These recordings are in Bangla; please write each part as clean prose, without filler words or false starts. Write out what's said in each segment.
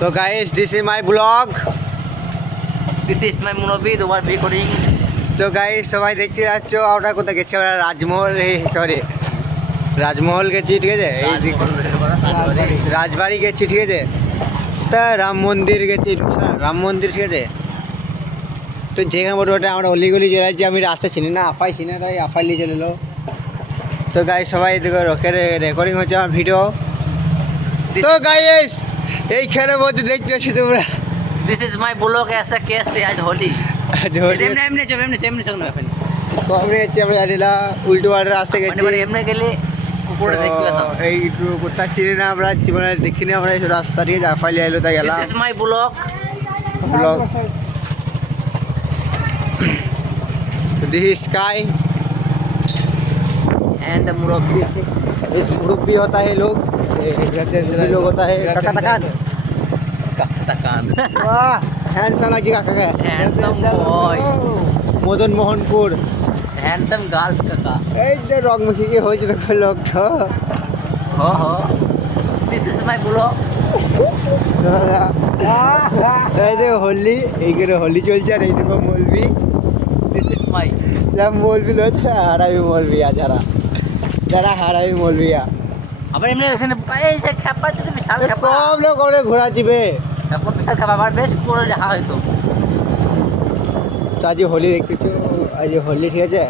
So guys, this is my vlog. This is my movie, the one recording. তো গাইস সবাই দেখতে যাচ্ছ আমরা কোথায় গেছি, আমরা রাজমহল, সরি রাজমহল গেছি, ঠিক আছে, এই রাজবাড়ি গেছি, ঠিক আছে, তা রাম মন্দির গেছি, রাম মন্দির, ঠিক আছে। তো যেখানে বলবো ওটা আমরা অলিগলি চলে যাচ্ছি, আমি রাস্তা চিনি না, আফাই চিনি না, তাই আফাই নিয়ে চলে এলো। তো গাইস সবাই দেখো রেকর্ডিং হচ্ছে আমার ভিডিও। তো গাইস এই খেলার মধ্যে দেখতে পাচ্ছি তোমরা, This is my vlog ऐसा कैसे आज होली। এমনি চল না এখন। কমে গেছি আমরা, জানি না, উল্টো পাল্টা রাস্তা গেছি, মানে এমনি গেলে উপরে দেখতে পেতাম। এই কোথাও চিনি না, আমরা জীবনে দেখিনি, আমরা এই রাস্তা দিয়ে জাফাইলে এলো, তাই গেলাম। This is my vlog. Blog this is sky And the मुरब्बी। इस ग्रुप भी होता है लोग, भी लोग होता है काका तकान। Katakan। वाह हैंडसम लगी काका का, Handsome boy। Madan Mohanpur Handsome girls কাকা। এই যে রংমুখী কি হয়েছে দেখো লোক তো। हो। This is my vlog। এই দেখো হোলি, এইখানে হোলি চলছে, আর এই দেখো মৌলবি, This is my। যা মৌলবি রয়েছে, হারাবি মৌলবিয়া, যারা হারাবি মৌলবিয়া, আবার এমনি এখানে এই যে খেপা যদি বিশাল খেপা। কম লোক করে ঘোরা দিবে। তারপর বিশাল খেপা আবার বেশ করে দেখা হয়তো। তো আজ হোলি দেখতে, তো আজ হোলি, ঠিক আছে,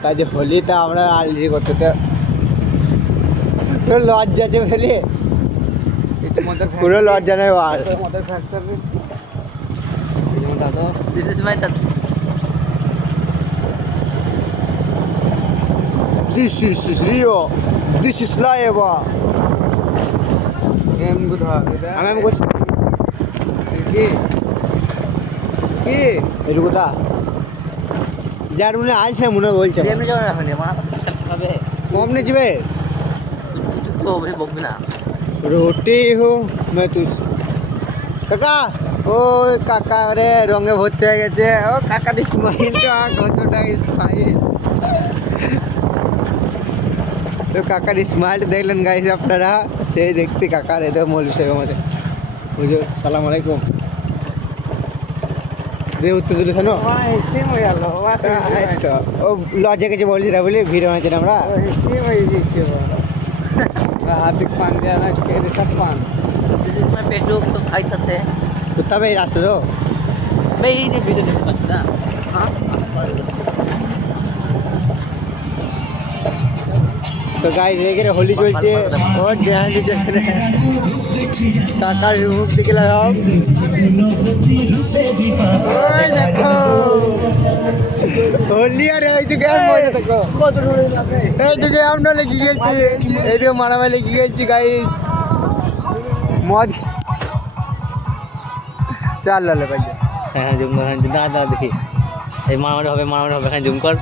তো আজ হোলিতে আমরা আলজি করতে তো লজ্জা আছে ফেলে, পুরো লজ্জা নেই আর। This is my This is Rio, this is Laeva. আমি করছি কি এর কথা, যার মনে আইসে মনে বলছে এমনি যাও না এখন আমার বিশাল খাবে। কম নিয়ে যাবে। তো ভাই বকবি না। রুটি হো मैं তুই কাকা, ও কাকা রে রঙে ভর্তি হয়ে গেছে, ও কাকার স্মাইলটা কতটা স্মাইল, তো কাকার স্মাইলটা দেখলেন গাইস আপনারা, সেই দেখতে কাকার এদের মৌলভী সাহেব আমাদের বুঝো, সালাম আলাইকুম দে উত্তর দিলে শোনো, ও লজ্জা গেছে বলছি না বলে ভিড় হয়েছে না আমরা হার্দিক পান্ডিয়া না ঋষভ পান This is my bedroom তো খাইতাছে। তবে এই রাস্তা তো ভাই এই যে ভিডিও দেখতে পাচ্ছি না। তো গাইস এখানে হোলি চলছে, ও ধ্যান দিচ্ছে কাকার মুখ দিকে লাগাও, ওই দেখো হোলি, আর এইদিকে মজা দেখো, এইদিকে আমরা লেগে গেছি, এইদিকে মারামারি লেগে গেছি গাইস, মদ চাল লালে ভাই। হ্যাঁ জুম কর, হ্যাঁ না দেখি এই মারামারি হবে হ্যাঁ জুম কর।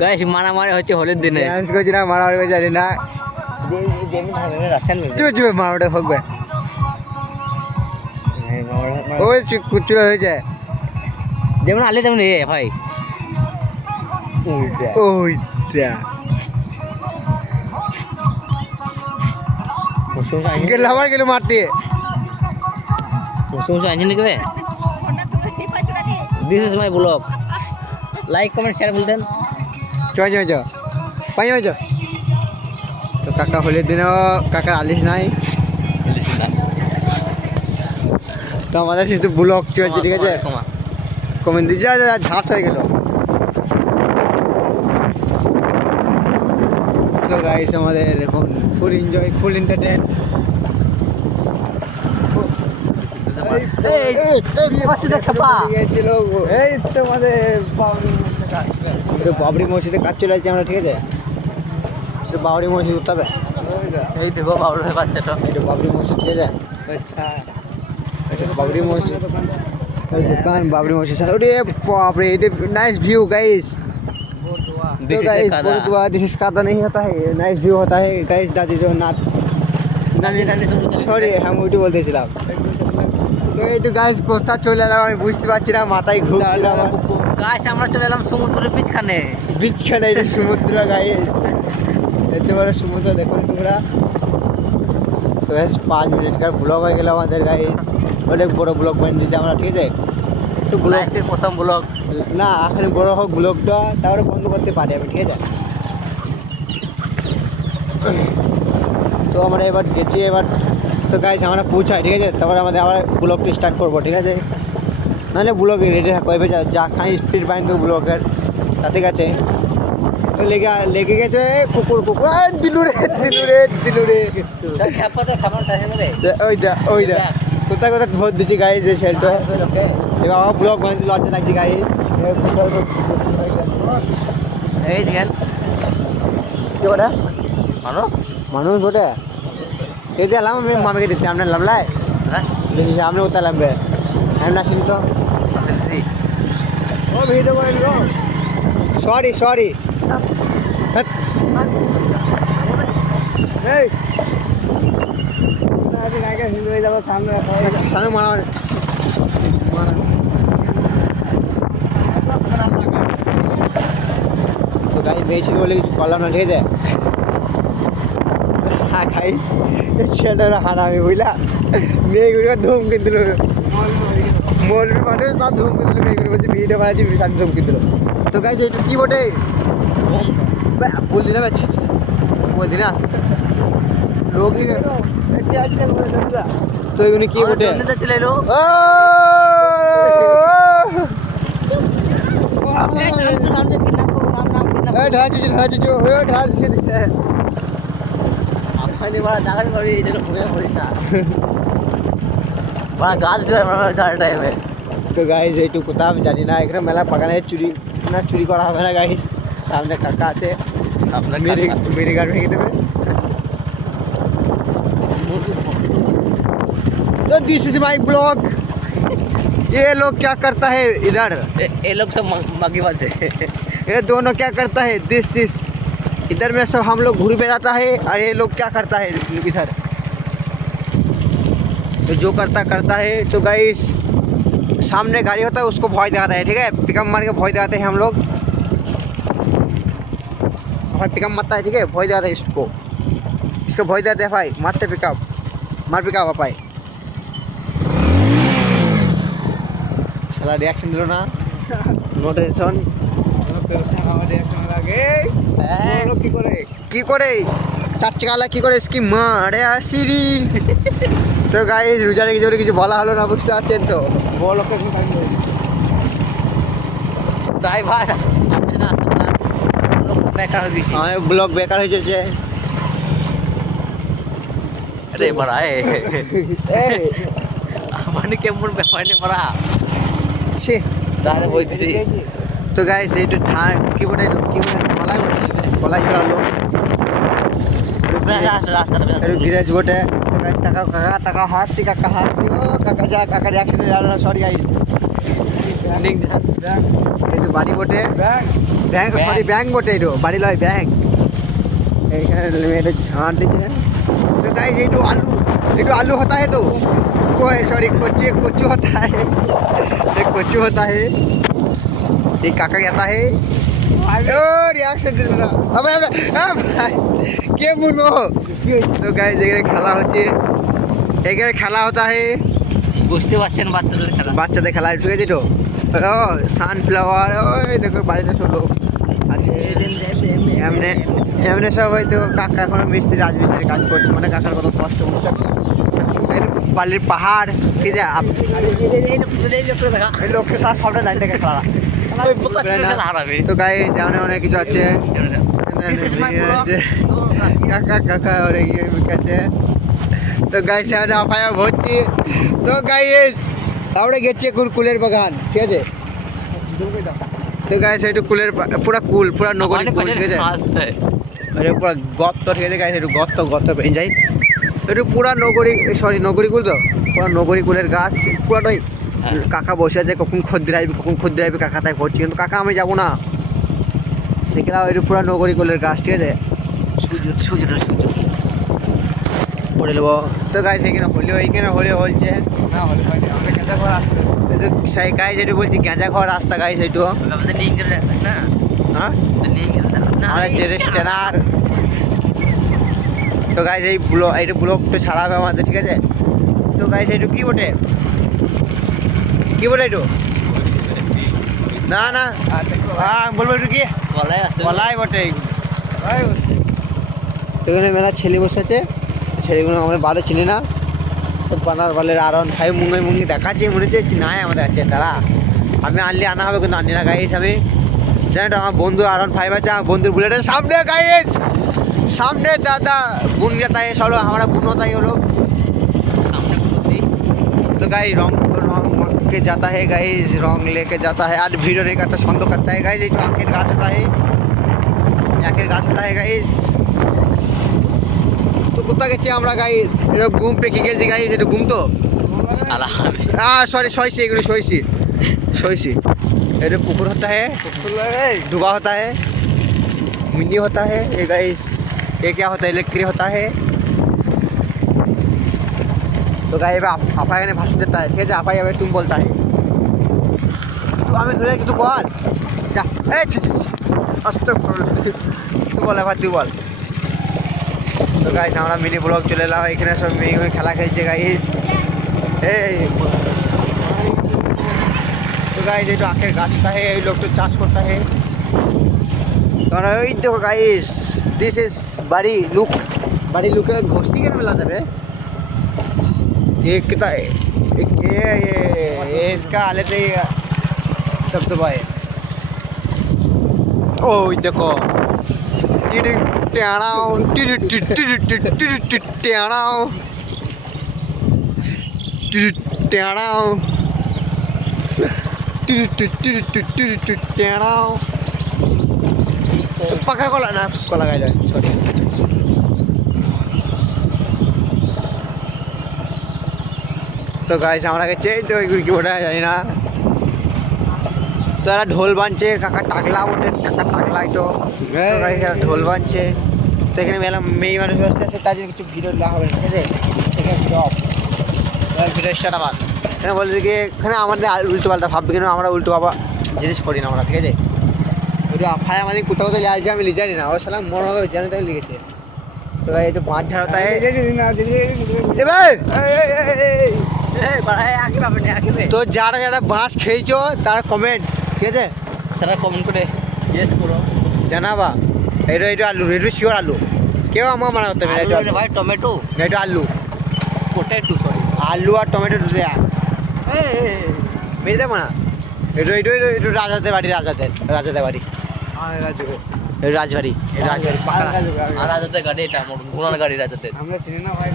গাইস মারামারি হচ্ছে হোলির দিনে। ডান্স করছি না, মারামারি করে জানি না, চুপে চুপে মারামারি হোকবে, ওই কুচুরা হয়ে যায়, যেমন আলে তেমন এ ভাই। ওইটা গেল আমার গেল মারতে, আনছেন নাকি ভাই? This is my blog, like comment share বলতেন। চয় পাই তো কাকা হোলির দিনেও কাকার আলিস নাই, তো আমাদের শুধু ব্লগ চলছে, ঠিক আছে, কমেন্ট দিচ্ছে, ঝাঁপ হয়ে গেল। তো গাইস আমাদের এখন ফুল এনজয়, ফুল এন্টারটেন। এই তোমাদের বাবরি মসজিদে কাজ চলে যাচ্ছে আমরা, ঠিক আছে, বাবরি মসজিদ উঠতে হবে, এই দেখো বাবুর বাচ্চাটা, এটা বাবরি মসজিদ, ঠিক আছে, আচ্ছা এটা বাবরি মসজিদ दुकान बाबरी मस्जिद, अरे बाप रे, nice view guys, this is कादा नहीं होता है, नाइस व्यू होता है गाइस, दादी जो नाच সরি আমি ওইটা বলতেছিলাম। তো এইটু গাইস কোথা চলে এলাম আমি বুঝতে পারছি না, মাথায় ঘুরছিল আমার। গাইস আমরা চলে এলাম সমুদ্রের বিচখানে, এটা সমুদ্র গাইস, এতে বড় সমুদ্র দেখো তোমরা। তো বেশ 5 মিনিট কার ব্লগ হয়ে গেল আমাদের গাইস। অনেক বড় ব্লগ বানিয়ে দিয়েছি আমরা, ঠিক আছে? তো ব্লগ লাইফের প্রথম ব্লগ। না এখানে বড় হোক ব্লগটা, তারপরে বন্ধ করতে পারি আমি, ঠিক আছে? তো আমরা এবার গেছি এবার। তো গাইস আমরা পৌঁছাই, ঠিক আছে? তারপরে আমাদের আবার ব্লগটি স্টার্ট করবো, ঠিক আছে? নাহলে ব্লগ রেডি থাকো এবার, যা খাই স্পিড বাইন দেবো ব্লগের, তা ঠিক আছে? তো লেগে গেছে কুকুর কুকুর দিলু রে দিলু রে দিলু রে। ওই দা কোথায় কোথায় ভোট দিচ্ছি গাইস এই ছেলেটা। এবার আমার ব্লগ বানিয়ে লজ্জা লাগছে গাইস। এই দেখেন কি ওটা মানুষ। মানুষ ওটা এই দিলাম আমি মামিকে দিচ্ছি, আপনার লাভলাই হ্যাঁ দেখি আপনি কোথায় লাগবে আমি না শুনি তো। ও ভিডিও করে নিল, সরি সরি। এই হিন্দু হয়ে যাবো সামনে সামনে মারা তো গাড়ি মেয়েছিল বলে কিছু করলাম না, ঠিক আছে? খাইস ছেলেটা হারামি বুঝলা, মেয়েগুলো ধমকি দিল, মরবি মানুষ সব ধমকি দিল, মেয়েগুলো বলছে ভিডিও বানাচ্ছি সাথে ধমকি দিল। তো গাইছে একটু কি বটে বলছি না বলছি না লোক তো এগুলো কি বটে চলে এলো। তো গাইস এইটু কোথাও আমি জানি না, এখানে মেলা বাগানে চুরি না চুরি করা হবে না গাইস। সামনে কাকা আছে, মেরে গাড়ি ভেঙে দেবে। तो दिस इज माई ब्लॉग। ये लोग क्या करता है इधर, ये लोग सब मगीबाज है। ये दोनों क्या करता है, दिस इज इधर में सब हम लोग घूर बेराता है और ये लोग क्या करता है इधर। तो जो करता है तो गाइस सामने गाड़ी होता है उसको भय दिखाता है, ठीक है? पिकअप मार के भय दिखाते हैं हम लोग, भाई पिकअप मारता है, ठीक है? भय दिखाता है इसको भय दिखाते हैं भाई, मारते पिकअप मार पिकअप भाई। साला रिएक्शन दिलो ना, नो टेंशन। কি করে চার চাকালা কি করে স্কি মারে আসিরি। তো গাইস রুজারে কিছু বলা হলো না, বুঝতে পারছেন তো? বড় ড্রাইভার বেকার হয়ে গেছি। আমার ব্লগ বেকার হয়ে যাচ্ছে। আরে বড়া মানে কেমন ব্যাপার নেই বড়া ছি দাঁড়ে বলছি। তো গাইস এইটু কি বলে কলাই ফেলালো গিরাজ বটে। তো গাইস টাকা হাসছি, কাকা হাসছি, ও কাকা যা কাকা রিয়াকশনে জানো না, সরি গাইস। এইটু বাড়ি বটে, ব্যাংক সরি ব্যাংক বটে, এইটু বাড়ি লয় ব্যাংক। এইখানে এটা ঝাঁট দিচ্ছে। তো गाइस ये तो आलू होता है, तो वो है सॉरी कोचू होता है, एक कोचू होता है, एक काका आता है। ओ रिएक्शन दे ना अबे भाई के मुनो। तो गाइस এখানে খেলা হচ্ছে, এখানে খেলা होता है, বুঝতে পারছেন বাচ্চাদের খেলা, ঠিক আছে? তো ও সানফ্লাওয়ার ওই দেখো বাড়িতে সব লোক আছে, এমনি এমনি সব হয়তো কাকা এখনো রাজমিস্ত্রি কাজ করছে, মানে কাকার কত কষ্ট বুঝতে বালির পাহাড়, ঠিক আছে? এই লোককে সবটা জানি দেখে সারা। তো গাইস এমন অনেক কিছু আছে, কাকা কাকা অনেক আছে। তো গাইস এমন আফায়া ভর্তি। তো গাইস আমরা গেছি কুলের বাগান, ঠিক আছে? তো গাইস একটু পুরা নগরী কুল, ঠিক আছে? এটা পুরা গর্ত, ঠিক আছে গাইস? একটু গর্ত পেয়ে যাই, একটু পুরা নগরী কুল, তো পুরা নগরী কুলের গাছ পুরাটাই। কাকা বসে আছে, কখন খদ্দের আসবে কাকা তাই করছি, কিন্তু কাকা আমি যাবো না, দেখলাম একটু পুরা নগরী কুলের গাছ, ঠিক আছে? সুযোগ পড়ে নেবো। তো গাইস এইখানে হোলি হলছে না, হোলি সেই গাইস একটু বলছি গেঁজা খাওয়ার রাস্তা গাইস এইটু। আমাদের লিঙ্ক করে দেখাস না, হ্যাঁ লিঙ্ক করে দেখাস না। আমাদের জেরেস্টেনার তো গাইজ এইটা ব্লগটা ছাড়া হবে আমাদের, ঠিক আছে? তো গাইজ এইটু কী বটে, কী বটে এইটু? না না, হ্যাঁ বলবো একটু কি গলায় আছে বলাই বটে এইগুলো। তো এখানে মেলা ছেলে বসে আছে, ছেলেগুলো আমরা ভালো চিনি না। তো বানার বলে R15 মুঙ্গি দেখাচ্ছে, মনে হচ্ছে নাই আমাদের আছে তারা। আমি আনলে আনা হবে, কিন্তু আনি না গাইজ। আমি জানি তো আমার বন্ধু R15 আছে, আমার বন্ধুর বুলেটের সামনে গাইজ, सामने दादा गुन जाता है सब लोग, हमारा गुन होता है वो लोग सामने कुत्ती तो गाइस रंग के जाता है गाइस, रंग लेके जाता है। आज वीडियो नहीं करता, बंद करता है गाइस। ये जो आखिर गाछ होता है, आखिर गाछ होता है गाइस। तो कुत्ता के चे हमरा गाइस এটা ঘুম पे কি গেলছি গাইস, এটা ঘুম তো আলাহামে सॉरी সইছি, এগুলো সইছি। এটা পুকুর होता है, डूबा होता है, मिनी होता है। ये गाइस ये क्या होता है, इलेक्ट्रिक होता है। तो गाइस अपाई ने भाषण देता है, ठीक है? अपाई अबे तुम बोलता है तो हमें धरे कि तू बोल जा, तू बोल भाई, तू बोल। तो गाइस हमारा मिनी ब्लॉग चले ला, এখানে সব মেয়ে খেলা খেলছে গাইস। तो गाइस ये जो आखिर गाछ होता है, ये लोग तो चाष करता है। तो देखो गाइस, दिस इज बाड़ी लुक घोसी के मिला जाबे। ये कितना ये इसका हालत है सब तो भाई। ओ देखो पका कला ना कला गाय जाए सॉरी। तो गाइस আমরা কাছে তো কি ওটা জানি না। তারা ঢোল বানছে, কাকা টাকলা ওঠে, কাকা টাকলাই তো গাইস ঢোল বানছে। তো এখানে মেলা মেয়ে মানুষ আসতে আছে, তার জন্য কিছু ভিডিও দেওয়া হবে, ঠিক আছে? ভিডিও স্টার্ট আবার এখানে বলছে কি এখানে আমাদের উল্টো পাল্টা ভাববে, কেন আমরা উল্টো বাবা জিনিস করি না আমরা, ঠিক আছে? ওই আফাই আমাদের কোথাও কোথাও যাইছে, আমি জানি না, ও সালাম মনে হবে জানি তাই লিখেছে। তো গাইস একটু পাঁচ ঝাড়াতা है তো যারা যারা বাঁশ খেয়েছো তার কমেন্ট, ঠিক আছে? তারা কমেন্ট করে ইয়েস করো, জানাবা। এটা আলু, এটা শিওর আলু, কেউ আমার মানা করতে হবে না। ভাই টমেটো, এটা আলু, পোটেটো সরি, আলু আর টমেটো দুটো এক মেরে মানা। এটা রাজাদের বাড়ি, রাজাদের বাড়ি, রাজবাড়ি, রাজাদের গাড়ি, এটা আমার ঘোড়ার গাড়ি রাজাদের। আমরা চিনি না ভাই,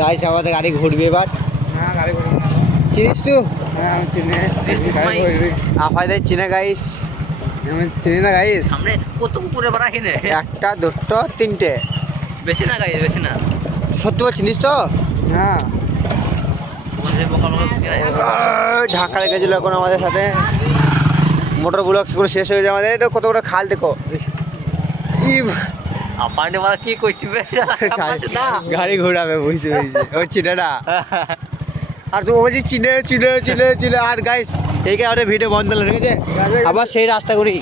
গাইস আমাদের গাড়ি ঘুরবে এবার। হ্যাঁ গাড়ি ঘোড়া, চিনিস তুই? হ্যাঁ আমি চিনি। This is my- আফাইদের চিনে গাইস, আমি চিনি না গাইস। সামনে কত কুকুরে বাড়া কিনে, একটা দুটো তিনটে, বেশি না গাই, বেশি না। সত্যি বল চিনিস তো? হ্যাঁ ঢাকা লেগেছিল এখন আমাদের সাথে। মোটর ব্লক কি করে শেষ হয়ে যায় আমাদের। এটা কত বড় খাল দেখো, আপান্ডে বাড়া কি করছি বে, গাড়ি ঘোরাবে বুঝতে পেরেছি, ও চিনে না। আর তুমি বলছি চিনে আর গাইস এইখানে আমাদের ভিডিও বন্ধ হলো, ঠিক আছে? আবার সেই রাস্তা করি